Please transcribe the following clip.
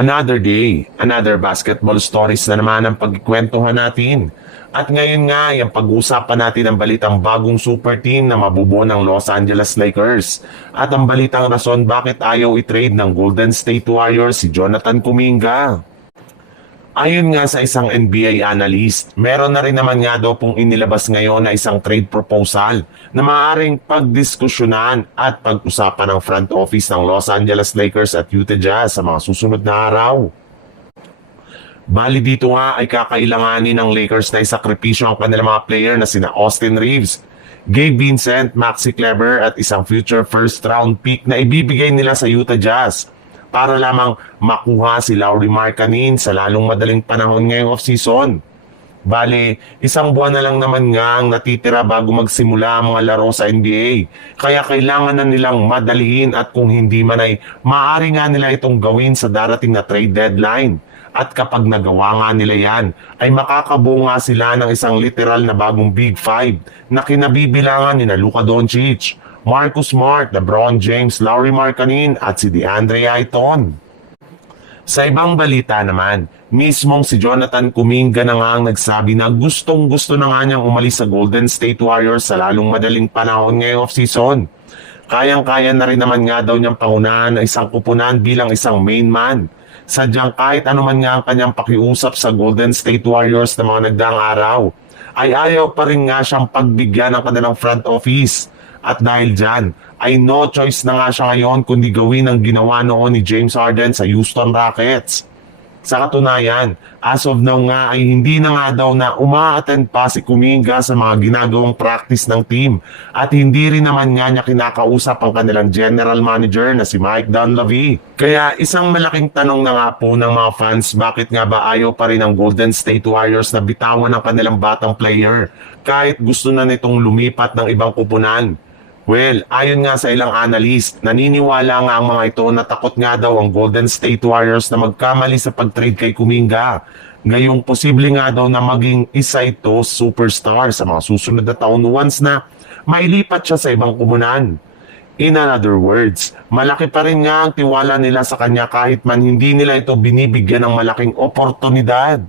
Another day, another basketball stories na naman ang pagkikwentuhan natin. At ngayon nga, yung pag-uusapan natin ang balitang bagong super team na mabubuo ng Los Angeles Lakers. At ang balitang rason bakit ayaw i-trade ng Golden State Warriors si Jonathan Kuminga. Ayon nga sa isang NBA analyst, meron na rin naman nga daw pong inilabas ngayon na isang trade proposal na maaaring pagdiskusyonan at pag-usapan ng front office ng Los Angeles Lakers at Utah Jazz sa mga susunod na araw. Bali dito nga ay kakailanganin ng Lakers na isakripisyo ang kanilang mga player na sina Austin Reeves, Gabe Vincent, Maxi Kleber at isang future first round pick na ibibigay nila sa Utah Jazz para lamang makuha si Lauri Markkanen sa lalong madaling panahon ngayong off-season. Bale, isang buwan na lang naman nga ang natitira bago magsimula ang mga laro sa NBA. Kaya kailangan na nilang madaliin at kung hindi man ay maaari nga nila itong gawin sa darating na trade deadline. At kapag nagawa nga nila yan, ay makakabuo nga sila ng isang literal na bagong Big Five na kinabibilangan ni Luka Doncic, Marcus Smart, LeBron James, Lauri Markkanen at si DeAndre Ayton. Sa ibang balita naman, mismong si Jonathan Kuminga na nga ang nagsabi na gustong-gusto na nga niyang umalis sa Golden State Warriors sa lalong madaling panahon ngayong off-season. Kayang-kaya na rin naman nga daw niyang pangunahan ng isang kupunan bilang isang main man. Sadyang kahit anuman nga ang kanyang pakiusap sa Golden State Warriors na mga nagdaang araw, ay ayaw pa rin nga siyang pagbigyan ng kanilang front office. At dahil dyan, ay no choice na nga siya ngayon kundi gawin ang ginawa noon ni James Harden sa Houston Rockets. Sa katunayan, as of now nga ay hindi na nga daw na uma-attend pa si Kuminga sa mga ginagawang practice ng team at hindi rin naman nga niya kinakausap ang kanilang general manager na si Mike Dunleavy. Kaya isang malaking tanong na nga po ng mga fans, bakit nga ba ayaw pa rin ng Golden State Warriors na bitawan ang kanilang batang player kahit gusto na nitong lumipat ng ibang kupunan? Well, ayon nga sa ilang analyst, naniniwala nga ang mga ito na takot nga daw ang Golden State Warriors na magkamali sa pag-trade kay Kuminga. Ngayong posible nga daw na maging isa ito superstar sa mga susunod na taon once na mailipat siya sa ibang kupunan. In other words, malaki pa rin nga ang tiwala nila sa kanya kahit man hindi nila ito binibigyan ng malaking oportunidad.